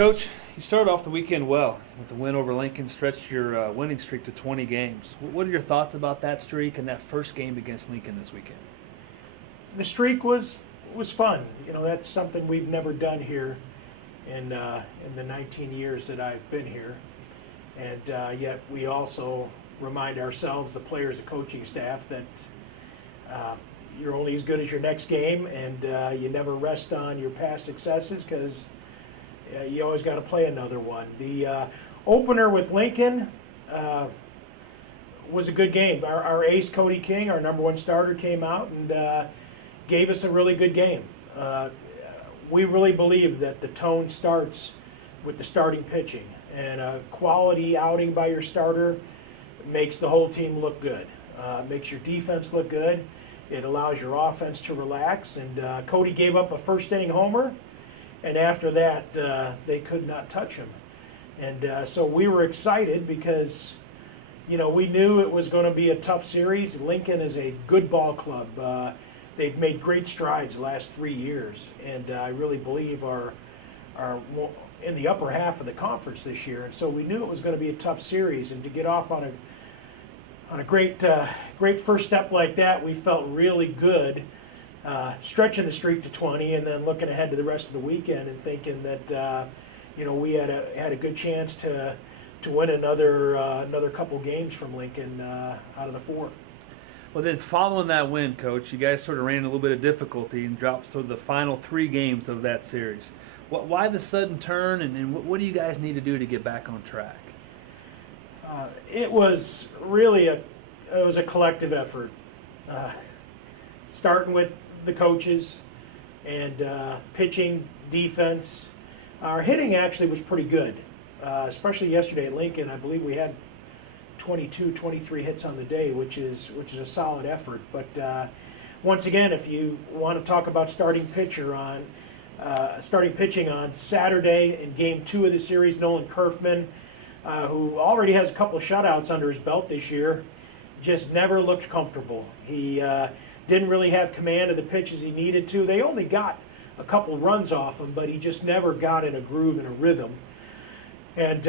Coach, you started off the weekend well with the win over Lincoln, stretched your winning streak to 20 games. What are your thoughts about that streak and that first game against Lincoln this weekend? The streak was fun. You know, that's something we've never done here in the 19 years that I've been here, and yet we also remind ourselves, the players, the coaching staff, that you're only as good as your next game, and you never rest on your past successes because you always got to play another one. The opener with Lincoln was a good game. Our ace, Cody King, our number one starter, came out and gave us a really good game. We really believe that the tone starts with the starting pitching, and a quality outing by your starter makes the whole team look good. Makes your defense look good. It allows your offense to relax, and Cody gave up a first inning homer, and after that they could not touch him. And so we were excited because, you know, we knew it was going to be a tough series. Lincoln is a good ball club. They've made great strides the last 3 years, and I really believe are in the upper half of the conference this year. And so we knew it was going to be a tough series, and to get off on a great first step like that, we felt really good, stretching the streak to 20, and then looking ahead to the rest of the weekend and thinking that you know, we had a good chance to win another couple games from Lincoln out of the 4. Well, then following that win, Coach, you guys sort of ran into a little bit of difficulty and dropped sort of the final 3 games of that series. Why the sudden turn, and what do you guys need to do to get back on track? It was really a collective effort, starting with the coaches and pitching, defense. Our hitting actually was pretty good, especially yesterday at Lincoln. I believe we had 22, 23 hits on the day, which is a solid effort. But once again, if you want to talk about starting pitching on Saturday in Game 2 of the series, Nolan Kerfman, who already has a couple of shutouts under his belt this year, just never looked comfortable. He didn't really have command of the pitches he needed to. They only got a couple runs off him, but he just never got in a groove and a rhythm. And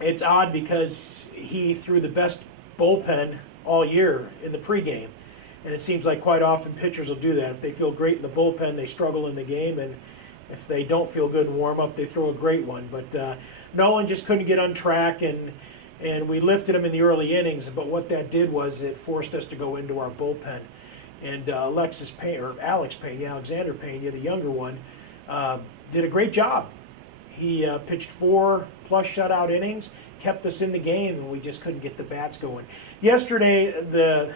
it's odd because he threw the best bullpen all year in the pregame. And it seems like quite often pitchers will do that. If they feel great in the bullpen, they struggle in the game. And if they don't feel good in warm-up, they throw a great one. But Nolan just couldn't get on track, and we lifted him in the early innings. But what that did was it forced us to go into our bullpen. And Alexander Pena, the younger one, did a great job. He pitched 4+ shutout innings, kept us in the game, and we just couldn't get the bats going. Yesterday, the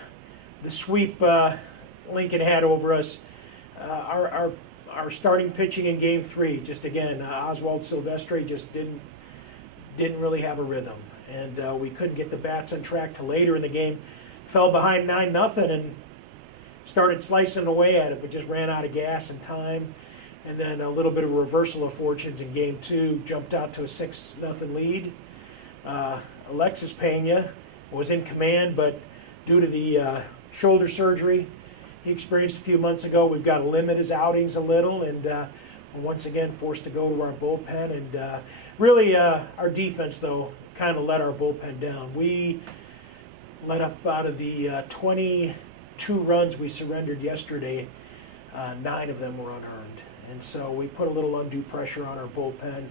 sweep Lincoln had over us, our starting pitching in Game 3, just again, Oswald Silvestre just didn't really have a rhythm, and we couldn't get the bats on track till later in the game. Fell behind 9-0 and started slicing away at it, but just ran out of gas and time. And then a little bit of reversal of fortunes in Game 2, jumped out to a 6-0 lead. Alexis Pena was in command, but due to the shoulder surgery he experienced a few months ago, we've got to limit his outings a little, and we're once again forced to go to our bullpen. And really, our defense, though, kind of let our bullpen down. We let up out of the 22 runs we surrendered yesterday, 9 of them were unearned. And so we put a little undue pressure on our bullpen.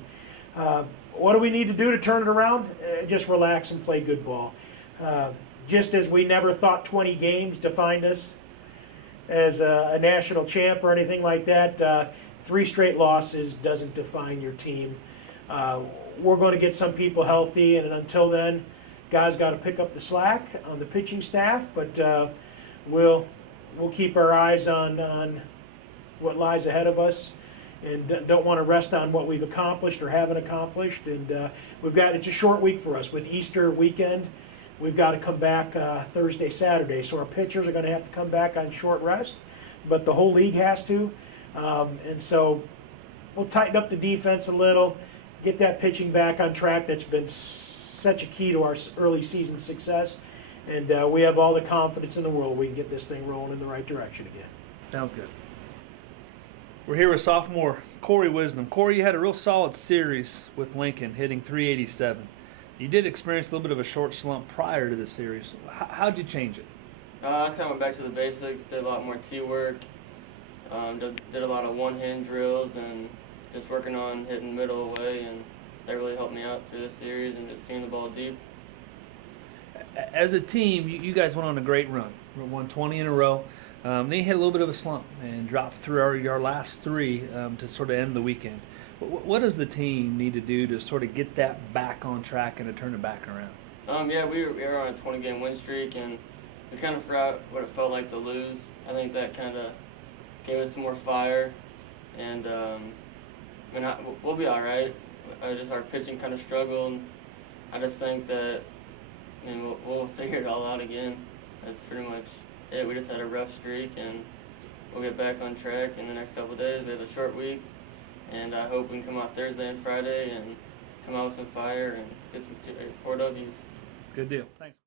What do we need to do to turn it around? Just relax and play good ball. Just as we never thought 20 games defined us as a national champ or anything like that, 3 straight losses doesn't define your team. We're going to get some people healthy, and until then, guys got to pick up the slack on the pitching staff, but we'll keep our eyes on what lies ahead of us, and don't want to rest on what we've accomplished or haven't accomplished. And it's a short week for us with Easter weekend. We've got to come back Thursday, Saturday, so our pitchers are going to have to come back on short rest, but the whole league has to. And so we'll tighten up the defense a little, get that pitching back on track. That's been such a key to our early season success, and we have all the confidence in the world we can get this thing rolling in the right direction again. Sounds good. We're here with sophomore Corey Wisdom. Corey, you had a real solid series with Lincoln, hitting 387. You did experience a little bit of a short slump prior to the series. How'd you change it? I just kind of went back to the basics, did a lot more tee work, did a lot of one-hand drills, and just working on hitting middle away, and that really helped me out through this series and just seeing the ball deep. As a team, you guys went on a great run. We won 20 in a row. Then you hit a little bit of a slump and dropped through our last three to sort of end the weekend. What does the team need to do to sort of get that back on track and to turn it back around? Yeah, we were on a 20-game win streak, and we kind of forgot what it felt like to lose. I think that kind of gave us some more fire, and we'll be all right. Just our pitching kind of struggled. I just think that we'll figure it all out again. That's pretty much it. We just had a rough streak, and we'll get back on track in the next couple of days. We have a short week, and I hope we can come out Thursday and Friday and come out with some fire and get some 4 W's. Good deal. Thanks.